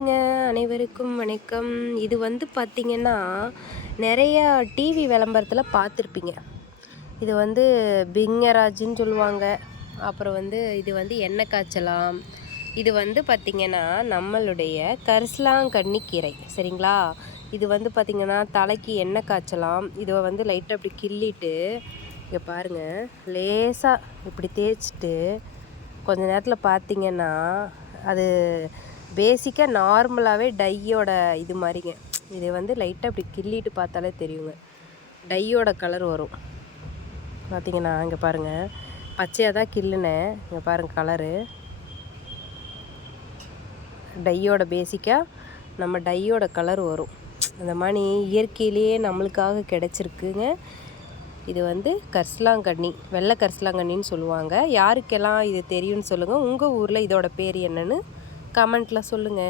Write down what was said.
ங்க அனைவருக்கும் வணக்கம். இது வந்து பார்த்தீங்கன்னா, நெறையா டிவி விளம்பரத்தில பார்த்துருப்பீங்க. இது வந்து பிங்கராஜ்ன்னு சொல்லுவாங்க. அப்புறம் வந்து இது வந்து எண்ணெய் காய்ச்சலாம். இது வந்து பார்த்தீங்கன்னா, நம்மளுடைய கரிசலாங்கண்ணி கீரை சரிங்களா? இது வந்து பார்த்தீங்கன்னா, தலைக்கு எண்ணெய் காய்ச்சலாம். இத வந்து லைட்டா இப்டி கிள்ளிட்டு, இங்க பாருங்க, லேசா இப்டி தேய்ச்சுட்டு, கொஞ்ச நேரத்தில பார்த்தீங்கன்னா, அது பேசிக்கா நார்மலாவே டையோட இது மாரிங்க. இது வந்து லைட்டா இப்டி கிள்ளிட்டு பார்த்தாலே தெரியுங்க. டையோட கலர் வரும். பார்த்தீங்கன்னா, இங்க பாருங்க. பச்சையா தான் கிள்ளுனேன். இங்க பாருங்க கலரு. டையோட பேசிக்கா நம்ம டையோட கலர் வரும். அந்த மாரி இயற்கையிலேயே நம்மளுக்காக கிடைச்சிருக்குங்க. இது வந்து கரிசலாங்கண்ணி, வெள்ளை கரிசலாங்கண்ணின்னு சொல்லுவாங்க. யாருக்கெல்லாம் இது தெரியும்னு சொல்லுங்க. உங்க ஊர்ல இதோட பேர் என்னன்னு கமெண்ட்ல சொல்லுங்க.